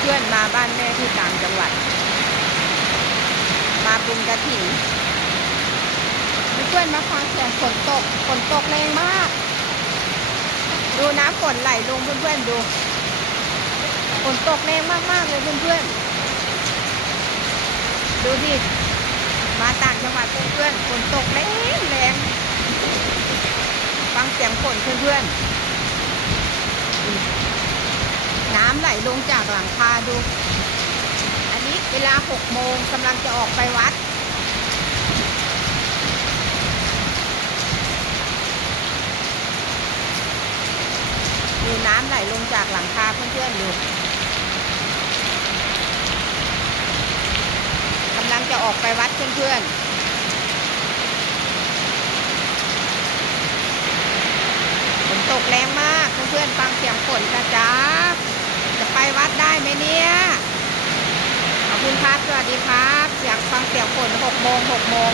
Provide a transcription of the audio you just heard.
เพื่อนๆมาบ้านแม่ที่ต่างจังหวัดมาบุญกฐินเพื่อนๆมาฟังเสียงฝนตกแรงมากดูน้ำฝนไหลลงเพื่อนๆดูฝนตกแรงมากๆเลยเพื่อนๆดูดิมาต่างจังหวัดเพื่อนๆฝนตกแรงฟังเสียงฝนเพื่อนๆน้ำไหลลงจากหลังคาดูอันนี้เวลา6 โมงกำลังจะออกไปวัดดูน้ำไหลลงจากหลังคาเพื่อนๆดูกำลังจะออกไปวัดเพื่อนๆฝนตกแรงมากเพื่อนๆฟังเสียงฝนนะจ๊ะจะไปวัดได้ไหมเนี่ยขอบคุณครับสวัสดีครับเสียงฟังเสียงฝน6 โมง